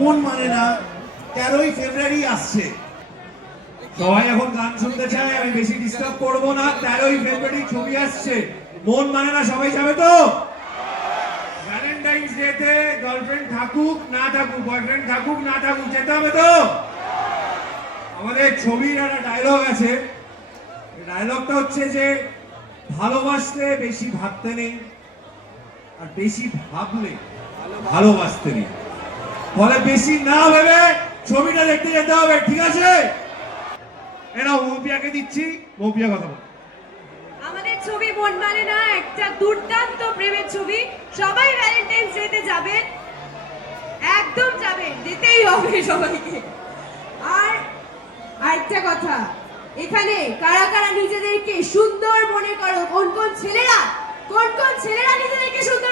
মন মানে না 13ই ফেব্রুয়ারি আসছে, সবাই এখন গান শুনতে চায়, আমি বেশি ডিস্টার্ব করবো না। 13ই ফেব্রুয়ারি ছবি আসছে, মন মানে না সবাই যাবে তো? ভ্যালেন্টাইন্স ডেতে গার্লফ্রেন্ড থাকুক না থাকুক, বয়ফ্রেন্ড থাকুক না থাকুক, যেতে হবে তো? আমাদের ছবির একটা ডায়লগ আছে, ডায়লগটা হচ্ছে যে ভালোবাসলে বেশি ভাবতে নেই, আর বেশি ভাবলে ভালোবাসতে নেই। ফলে বেশি না ভেবে ছবিটা দেখতে যেতে হবে, ঠিক আছে? এটা মৌপিয়াকে দিচ্ছি, মৌপিয়া কথা বল। আমাদের ছবি মন মানে না একটা দুর্দান্ত প্রেমের ছবি, সবাই ভ্যালেন্টাইন্স ডেতে যাবেন, একদম যাবেন, যেতেই হবে সবাইকে। আর আরেকটা কথা, এখানে কারা কারা নিজেদেরকে সুন্দর মনে করো, কোন কোন ছেলেরা নিজেদেরকে সুন্দর